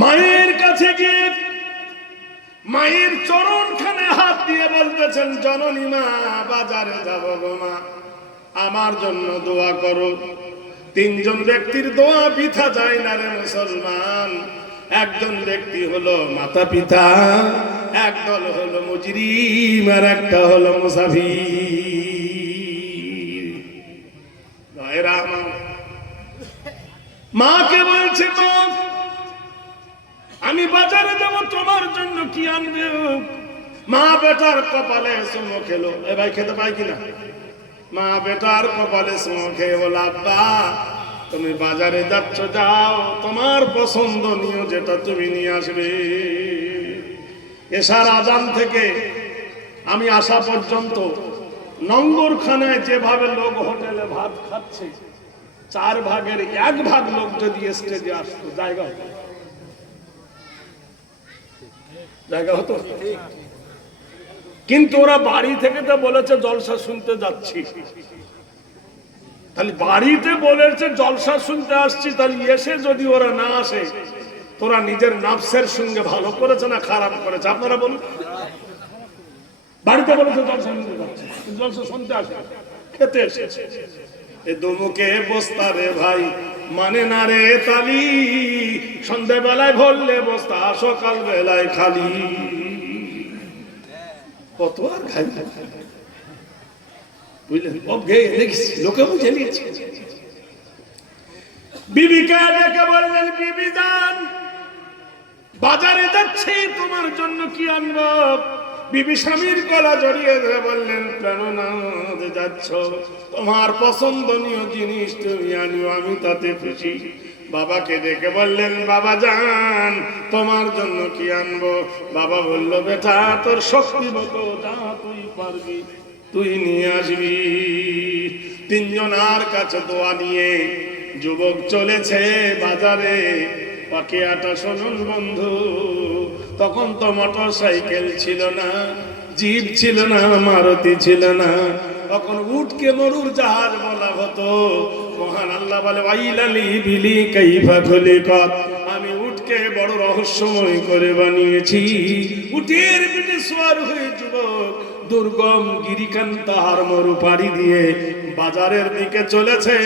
মায়ের কাছে গিয়ে মায়ের চরণ খানে হাত দিয়ে বলতেছেন, জননী মা, বাজারে যাব গো মা। আমার জন্য দোয়া করো। তিনজন ব্যক্তির দোয়া পিঠা যায় না রে মুসলমান। একজন ব্যক্তি হলো মাতা পিতা একদল হলো মুজরিম, আর একটা হলো আমার মাকে বলছে, মা আমি বাজারে যাব, তোমার জন্য কি আনবে? মা বেটার কপালে সুমো খেলো। এ ভাই খেতে পাই কিনা? মা বেটার কপালে সুমো খেয়ে বল, আব্বা, তুমি বাজারে যাচ্ছ, যাও। তোমার পছন্দনীয় যেটা তুমি নিয়ে আসবে। এসার আজান থেকে আমি আসা পর্যন্ত নঙ্গরখানায় যেভাবে লোক হোটেলে ভাত খাচ্ছে, চার ভাগের এক ভাগ লোক যদি স্টেজে আসতো, জায়গা হতো। জায়গা হতো কিন্তু ওরা বাড়ি থেকে তো বলেছে, জলসা শুনতে যাচ্ছি। তাহলে বাড়িতে বলেছে, জলসা শুনতে আসছি, তাহলে এসে যদি ওরা না আসে, তোরা নিজের নাফসের সঙ্গে ভালো করেছে না খারাপ করেছে? আপনারা বলুন। বাড়িতে বলেছে, জলসা শুনতে যাচ্ছি। জলসা শুনতে আসে। খেতে এসেছে। এ দুমুখে বস্তা রে ভাই মানে না রে তালি? সন্ধে বেলায় ভরলে বস্তা সকাল বেলায় খালি। কত আর খাই বুঝলেন? লোকে বুঝে বাজারে যাচ্ছি, তোমার জন্য কি আনব? বিবি স্বামীর গলা জড়িয়ে ধরে বললেন না যাচ্ছ। তোমার পছন্দনীয় জিনিস তুমি আনিও, আমি তাতে খুশি। বাবাকে দেখে বললেন, বাবা যান, তোমার জন্য কি আনব? বাবা বলল, বেটা, তোর শক্তি মতো যা তুই পারবি, তুই নিয়ে আসবি। তিনজনার কাছে দোয়া নিয়ে যুবক চলেছে বাজারে। পাকিয়াটা শুনুন বন্ধু। তখন তো মোটর সাইকেল ছিল না, জিপ ছিল না, মারুতি ছিল না। তখন উঠকে মরুর জাহাজ বলা হতো। মহান আল্লাহ বলে বিলি কাইফা খলিকাত। আমি উঠকে বড় রহস্যময় করে বানিয়েছি। উটের পিঠে সোয়ার হয়ে যুবক দুর্গম গিরিকান্তার মরু পাড়ি দিয়ে বাজারের দিকে চলেছে।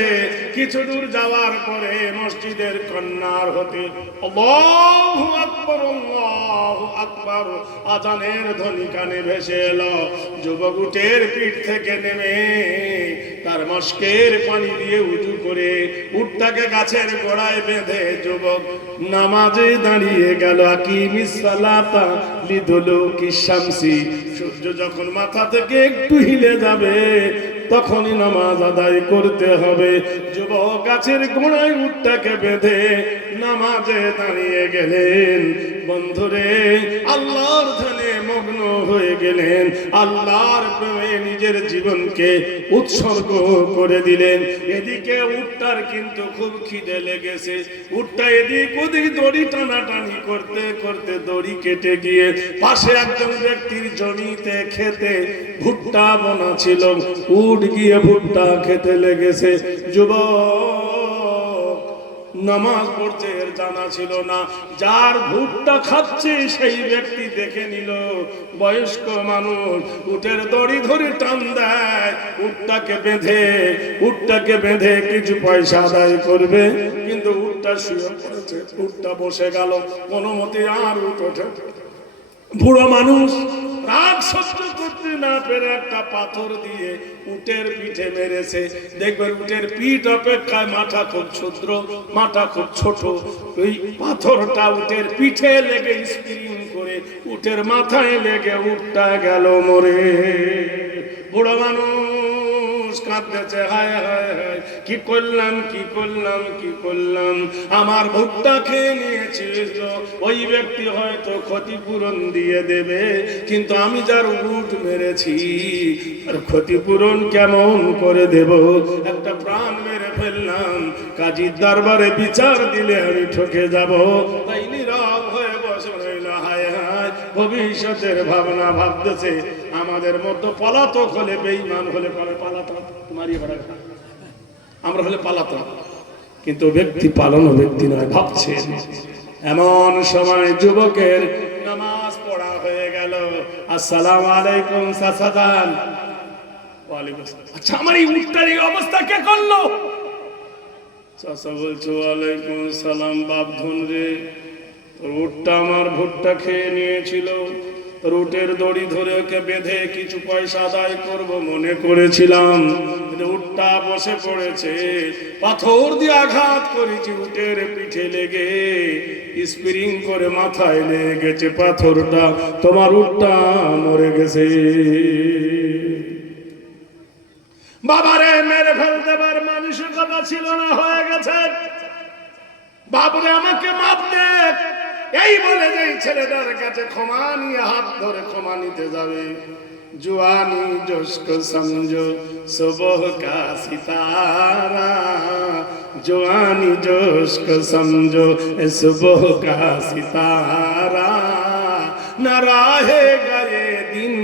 কিছু দূর যাওয়ার পরে মসজিদের কন্যার হতে আকবার আজানের ধ্বনি কানে ভেসে এলো। যুবক উটের পিঠ থেকে নেমে তার মস্কের পানি দিয়ে উজু করে উটটাকে গাছের গোড়ায় বেঁধে যুবক নামাজে দাঁড়িয়ে গেল। কি মিসালাতা লিদুলু কি শামসি, সূর্য যখন মাথা থেকে একটু হিলে যাবে তখনই নামাজ আদায় করতে হবে। যুবক গাছের গোড়ায় উঠটাকে বেঁধে নামাজে দাঁড়িয়ে গেলেন। বন্ধুরে, আল্লাহর ধানে মগ্ন হয়ে গেলেন। আল্লাহর প্রেমে নিজের জীবনকে উৎসর্গ করে দিলেন। এদিকে উটটার কিন্তু খুব খিদে লেগেছে। উটটা এদিক ওদিক দড়ি টানাটানি করতে করতে দড়ি কেটে গিয়ে পাশে একজন ব্যক্তির জমিতে খেতে ভুট্টা বোনা ছিল। উট গিয়ে ভুট্টা খেতে লেগেছে। যুবক নামাজ পড়ছে এর জানা ছিল না। যার ভুট্টা খাচ্ছে, সেই ব্যক্তি দেখে নিল, বয়স্ক মানুষ, উটের দড়ি ধরে টান দেয়, উটটাকে বেঁধে উটটাকে বেঁধে কিছু পয়সা আদায় করবে। কিন্তু উটটা শুয়ে পড়েছে, উটটা বসে গেল, কোনো মতে আর উঠ ওঠে বুড়ো মানুষ রাগ সহ্য করতে না পেরে একটা পাথর দিয়ে উটের পিঠে মেরেছে। দেখবেন উটের পিঠ অপেক্ষায় মাথা খুব ক্ষুদ্র, মাথা খুব ছোট। ওই পাথরটা উটের পিঠে লেগে স্প্রিং করে উটের মাথায় লেগে উটটা গেল মরে। বুড়ো মানুষ কাঁদতেছে, হায় হায় হায়। কি করলাম কি করলাম কি করলাম? আমার ভুট্টা খেয়ে নিয়েছিস ওই ব্যক্তি হয়তো ক্ষতিপূরণ দিয়ে দেবে, কিন্তু আমি যার উট মেরেছি আর ক্ষতিপূরণ কেমন করে দেব? একটা প্রাণ মেরে ফেললাম, কাজীর দরবারে বিচার দিলে আমি ঠকে যাব। তাই ভবিষ্যতের ভাবনা ভাবতেছে, আমাদের মধ্যে পলাতক হলে বেইমান হলে পরে পালাতাম মারিয়ে আমরা হলে পালাতাম কিন্তু ব্যক্তি পালানো ব্যক্তি নয়, ভাবছে। এমন সময় যুবকের নামাজ পড়া হয়ে গেল। আসসালাম আলাইকুম, সাসাদান। আচ্ছা আমার এই উঠটার এই অবস্থা কে করল? চাচা বলছো, ওয়ালাইকুম সালাম বাপ ধন রে। তোর উটটা আমার ভুট্টা খেয়ে নিয়েছিল। রুটের দড়ি ধরে ওকে বেঁধে কিছু পয়সা আদায় করব মনে করেছিলাম। উটটা বসে পড়েছে। পাথর দিয়ে আঘাত করেছি উটের পিঠে লেগে। স্প্রিং করে মাথায় লেগে গেছে পাথরটা। তোমার উটটা মরে গেছে। বাবারে, মেরে ফেলতে পার মানুষের কথা ছিল না, হয়ে গেছে। বাবরে, আমাকে মাপ দে এই বলে যে এই ছেলেটার কাছে ক্ষমা নিয়ে হাত ধরে ক্ষমা নিতে যাবে। জুয়ানি, জোস্ক সমঝো সুবহ কা সিতারা জুয়ানি, জোস্ক সমঝো সুবহ কা সিতারা না রাহে গয়ে দিন,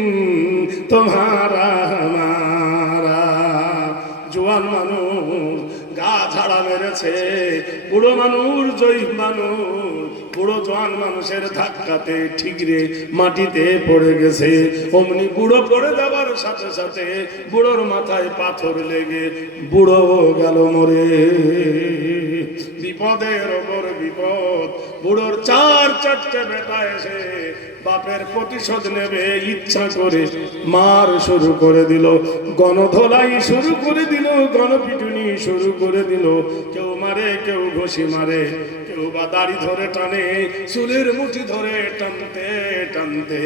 তোমারা বুড়ো মানুষ জয়ী মানুষ, বুড়ো জোয়ান মানুষের ধাক্কাতে ঠিকরে মাটিতে পড়ে গেছে। অমনি বুড়ো পড়ে যাবার সাথে সাথে বুড়োর মাথায় পাথর লেগে বুড়ো গেল মরে। বিপদের ওপর বিপদ, বুড়োর চার চারটে বেটা এসে বাপের প্রতিশোধ নেবে, ইচ্ছা করে মার শুরু করে দিল। গণধলাই শুরু করে দিল, গণপিটুনি শুরু করে দিল। কেউ মারে, কেউ ঘষি মারে, কেউ বা দাড়ি ধরে টানে, চুলের মুঠি ধরে টানতে টানতে।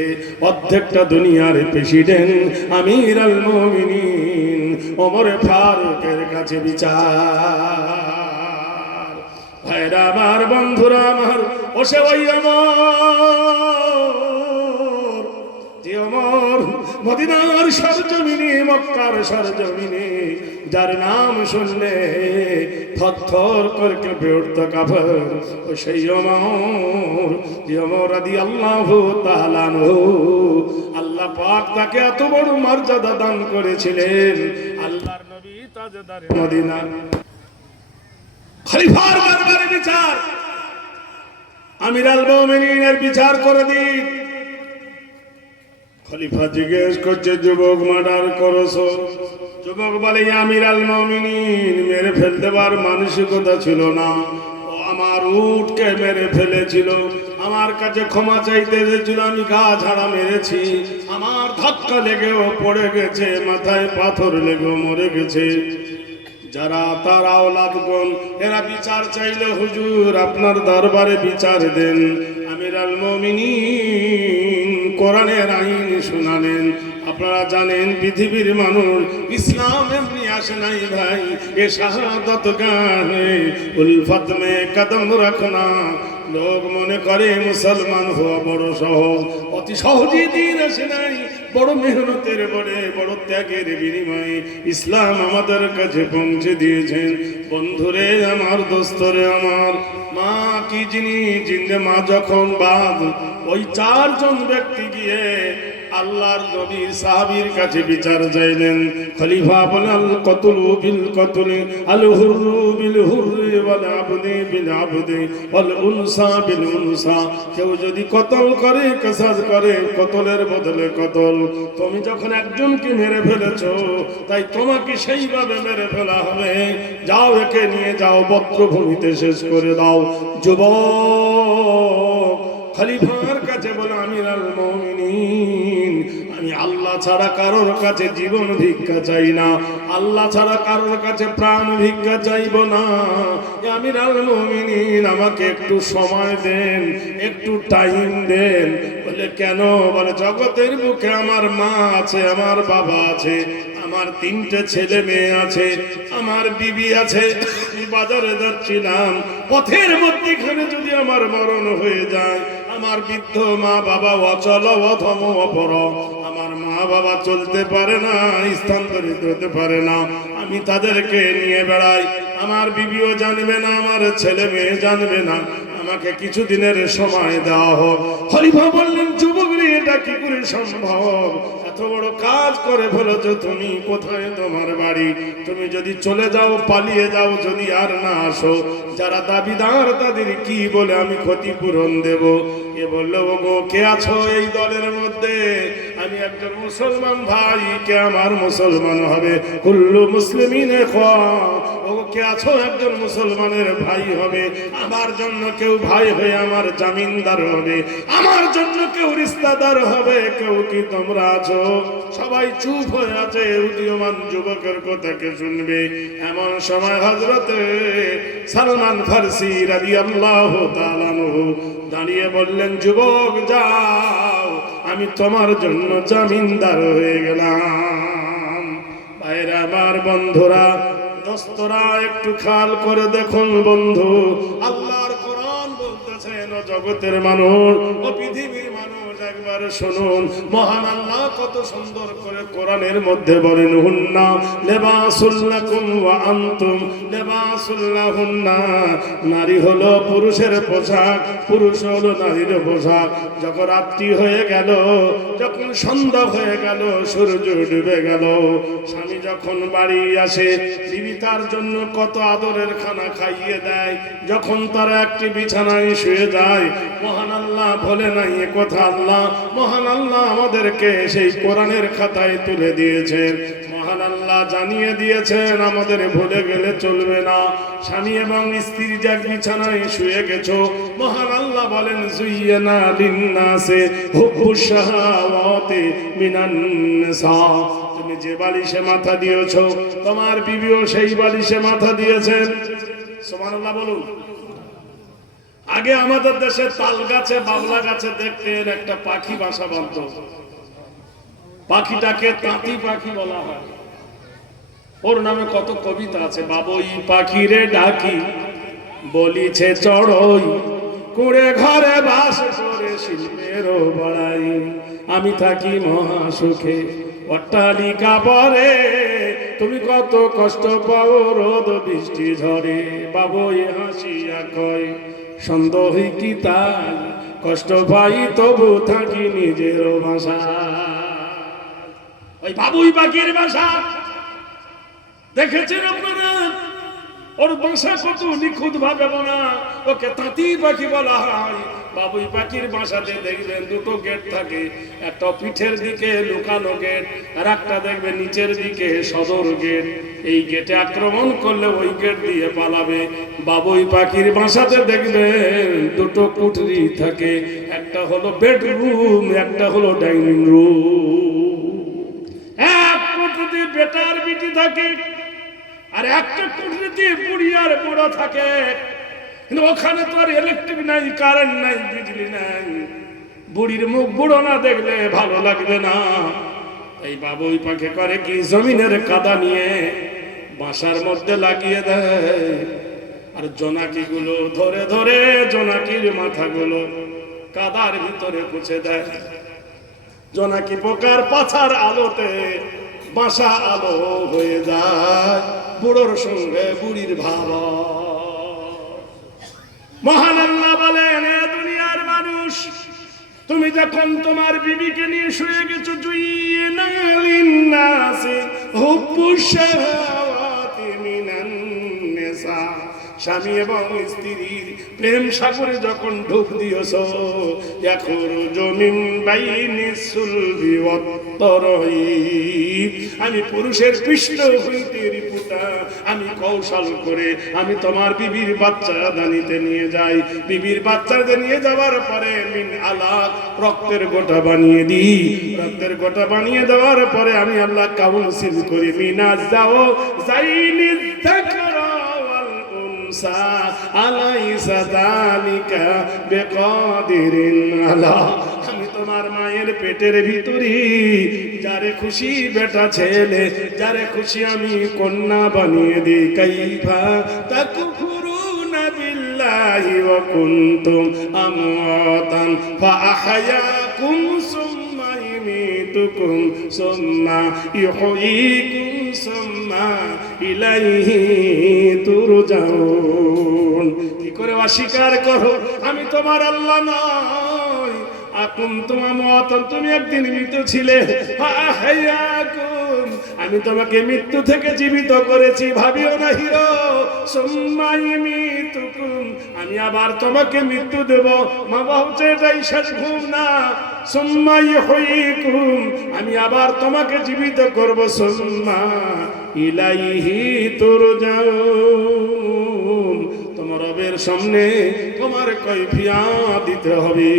অর্ধেকটা দুনিয়ার প্রেসিডেন্ট আমির আল মমিনিন, ওমরে ফারুকের কাছে বিচার। ভাইরা আমার, বন্ধুরা আমার, ওসে ওই আমার যে আমার মদিনার সরজমিনে, মক্কার সরজমিনে, যার নাম শুনলে থর করে কেঁপে উঠত কাফর। ও সেই অমর অমর আদি আল্লাহ তালানো আল্লাহ পাক তাকে এত বড় মর্যাদা দান করেছিলেন। আল্লাহর নবী তাজদার মদিনা। খলিফার দরবারে বিচার। আমির আল মোমিনের বিচার করে দিন খলিফা জিজ্ঞেস করছে, যুবক, মার্ডার করছ? যুবক বলে আমির আল মমিনিন, মেরে ফেলতে পার মানসিকতা ছিল না। ও আমার উঠকে মেরে ফেলেছিল। আমার কাছে ক্ষমা চাইতে এসেছিল, আমি গা ঝাড়া মেরেছি। আমার ধাক্কা লেগেও পড়ে গেছে, মাথায় পাথর লেগেও মরে গেছে। যারা তার আওলাদগণ এরা বিচার চাইলে হুজুর, আপনার দরবারে বিচার দেন। আমির আল মমিনিন কোরআনের আইন শোনালেন। আপনারা জানেন পৃথিবীর মানুষ ইসলাম এমনি আসে নাই ভাই, এ শাহাদত গানে উলফত মে কদম রাখনা। লোক মনে করে মুসলমান হওয়া বড় সহজ, অতি সহজে দিন আসে নাই। বড় মেহনতের বলে বড় ত্যাগের বিনিময়ে ইসলাম আমাদের কাছে পৌঁছে দিয়েছেন। বন্ধুরে, আমার দোস্তরে, আমার মা কি জিনিস জিন্দে মা যখন বাদ, ওই চারজন ব্যক্তি গিয়ে আল্লাহর নবী সাহাবীর কাছে বিচার চাইলেন। খলিফা বলে আল কতল বিল কতল, আল হুরু বিল হুররি, ওয়াল আবদি বিল আবদি, ওয়াল উনসা বিল উনসা কেউ যদি কতল করে, কাসাজ করে, কতলের বদলে কতল। তুমি যখন একজনকে মেরে ফেলেছো, তাই তোমাকে সেইভাবে মেরে ফেলা হবে। যাও, একে নিয়ে যাও বত্রভূমিতে শেষ করে দাও। যুবক, খলিফার কাছে ছাড়া কারোর কাছে জীবন ভিক্ষা চাই না। আল্লাহ ছাড়া কারোর কাছে প্রাণ ভিক্ষা চাইব না। আল মমিনিন, আমাকে একটু সময় দেন, একটু টাইম দেন। বলে, কেন? বলে, জগতের বুকে আমার মা আছে, আমার বাবা আছে, আমার তিনটে ছেলে মেয়ে আছে, আমার বিবি আছে বাজারে যাচ্ছিলাম। পথের মধ্যেখানে যদি আমার মরণ হয়ে যায়, আমার বৃদ্ধ মা বাবা অচল অধম অপর। মা বাবা চলতে পারে না স্থানান্তরিত হতে পারে না। আমি তাদেরকে নিয়ে বেড়াই। আমার বিবিও জানবে না, আমার ছেলে মেয়ে জানবে না। আমাকে কিছু দিনের সময় দেওয়া হোক। খলিফা বললেন, যুবক এটা কি করে সম্ভব? এত বড় কাজ করে ফেলেছো তুমি কোথায় তোমার বাড়ি? তুমি যদি চলে যাও, পালিয়ে যাও, যদি আর না আসো, যারা দাবিদার তাদের কি বলে আমি ক্ষতিপূরণ দেব? এ বলল গো কে আছো এই দলের মধ্যে? একজন মুসলমান ভাই, কে আমার মুসলমান হবে? কুল্লু মুসলিমিন কে আছো একজন মুসলমানের ভাই হবে? আমার জন্য কেউ ভাই হয়ে আমার জামিনদার হবে। আমার জন্য কেউ রিস্তাদার হবে, কেউ কি তোমরা আছো? সবাই চুপ হয়ে আছে, উদীয়মান যুবকের কথাকে শুনবে? এমন সময় হজরতে সালমান ফার্সি রাজি আল্লাহ দাঁড়িয়ে বললেন, যুবক যাও আমি তোমার জন্য জামিনদার হয়ে গেলাম। বাইরে আমার বন্ধুরা, দোস্তরা, একটু খাল করে দেখুন বন্ধু। আল্লাহর কোরআন বলতেছেন জগতের মানুষ, ও পৃথিবীর একবার শুনুন। মহান আল্লাহ কত সুন্দর করে কোরআনের মধ্যে বলেন, হুন্না লেবাসুল্লাকুম ওয়া আনতুম লেবাসুল্লাহুন্না নারী হলো পুরুষের পোশাক, পুরুষ হলো নারীর পোশাক। যখন রাত্রি হয়ে গেল, যখন সন্ধ্যা হয়ে গেল, সূর্য ডুবে গেল। স্বামী যখন বাড়ি আসে, বিবি তার জন্য কত আদরের খানা খাইয়ে দেয়। যখন তারা একটি বিছানায় শুয়ে যায়, মহান আল্লাহ বলে নাই কথা আল্লাহ মহান আল্লাহ আমাদেরকে সেই কোরআনের খাতায় তুলে দিয়েছেন। মহান আল্লাহ জানিয়ে দিয়েছেন, আমাদের ভুলে গেলে চলবে না। স্বামী এবং স্ত্রী যাক বিছানায় শুয়ে গেছো, মহান আল্লাহ বলেন, জুইয়ানা লিন্নাসে হুব্বু শাহাওয়াতি মিনান নিসা। তুমি যে বালিশে মাথা দিয়েছ, তোমার বিবিও সেই বালিশে মাথা দিয়েছেন সুবহানাল্লাহ বলুন। আগে আমাদের দেশে তাল গাছে বাবলা গাছে দেখতেন একটা পাখি বাসা বাঁধত। পাখিটাকে তাঁতি পাখি বলা হয়। ওর নামে কত কবিতা আছে, বাবুই পাখিরে ডাকি, বলিছে চড়ই, কুড়ে ঘরে বাস করে শিল্পেরও বড়াই। আমি থাকি মহা সুখে অট্টালিকা পরে, তুমি কত কষ্ট পাও রোদ বৃষ্টি ঝরে, বাবুই হাসিয়া কয় সন্দেহ কি তাই কষ্ট পাই তবু থাকি নিজের ভাষা। ওই বাবুই পাখির ভাষা। দেখেছেন আপনারা? ওর বাসা কত নিখুঁত ভাবে বোনা ওকে তাঁতি পাখি বলা হয় বাবুই পাখির বাসাতে দেখবেন দুটো গেট থাকে একটা পিঠের দিকে লুকানো গেট আর একটা দেখবে নিচের দিকে সদর গেট এই গেটে আক্রমণ করলে ওই গেট দিয়ে পালাবে। বাবুই পাখির বাসাতে দেখবেন দুটো কুঠরি থাকে, একটা হলো বেডরুম, একটা হলো ডাইনিং রুম। এক কুঠরি বেটার বিটি থাকে আর একটা কুঠরিতে বুড়ি আর বুড়ো থাকে। কিন্তু ওখানে তো আর ইলেকট্রিক নাই কারেন্ট নাই, বিজলি নাই। বুড়ির মুখ বুড়ো না দেখলে ভালো লাগবে না। এই বাবুই পাখে করে কি জমিনের কাদা নিয়ে বাসার মধ্যে লাগিয়ে দেয়? আর জোনাকি গুলো ধরে ধরে জোনাকির মাথাগুলো কাদার ভিতরে পুছে দেয়। জোনাকি পোকার পাছার আলোতে বাসা আলো হয়ে যায় বুড়োর সঙ্গে বুড়ির ভাব। মহান আল্লাহ বলেন দুনিয়ার মানুষ, তুমি যখন তোমার বিবিকে নিয়ে শুয়ে গেছো, জুইয়ে নালিন নাসে নিসা স্বামী এবং স্ত্রীর প্রেম সাগরে যখন ঢুক দিয়েছ এখন জমিন বাইনি সুলভি আমি পুরুষের পৃষ্ঠ হইতে রিপুটা, আমি কৌশল করে আমি তোমার বিবির বাচ্চা দানিতে নিয়ে যাই। বিবির বাচ্চাদের নিয়ে যাওয়ার পরে মিন আলাপ রক্তের গোটা বানিয়ে দিই। রক্তের গোটা বানিয়ে দেওয়ার পরে আমি আল্লাহ কাউন্সিল করি, মিনা যাও, যাইনি দেখরা মুসা আলাইসা দালিকা বেকদিরিন আলা আমি তোমার মায়ের পেটের ভিতরে যারে খুশি বেটা ছেলে, যারে খুশি আমি কন্যা বানিয়ে দি কাইফা তাকু বিল্লাহি ওয়া কুনতুম আমওয়াতান, ফাআহয়াকুম সুম্মা ইউমিতুকুম সুম্মা ইউহয়িকুম সুম্মা ইলাইহি তুরজাউন। কি করে অস্বীকার করো? আমি তোমার আল্লাহ নয় আকুম তোমার মতন তুমি একদিন মৃত ছিলে। আমি তোমাকে মৃত্যু থেকে জীবিত করেছি, ভাবিও না হিরো। আমি আবার তোমাকে মৃত্যু দেব। মা ভাবছে এটাই শেষ ঘুম না। সম্মাই হইকুম আমি আবার তোমাকে জীবিত করব, সম্মা। ইলাইহি তোর যাও তোমার রবের সামনে তোমার কৈফিয়া দিতে হবে।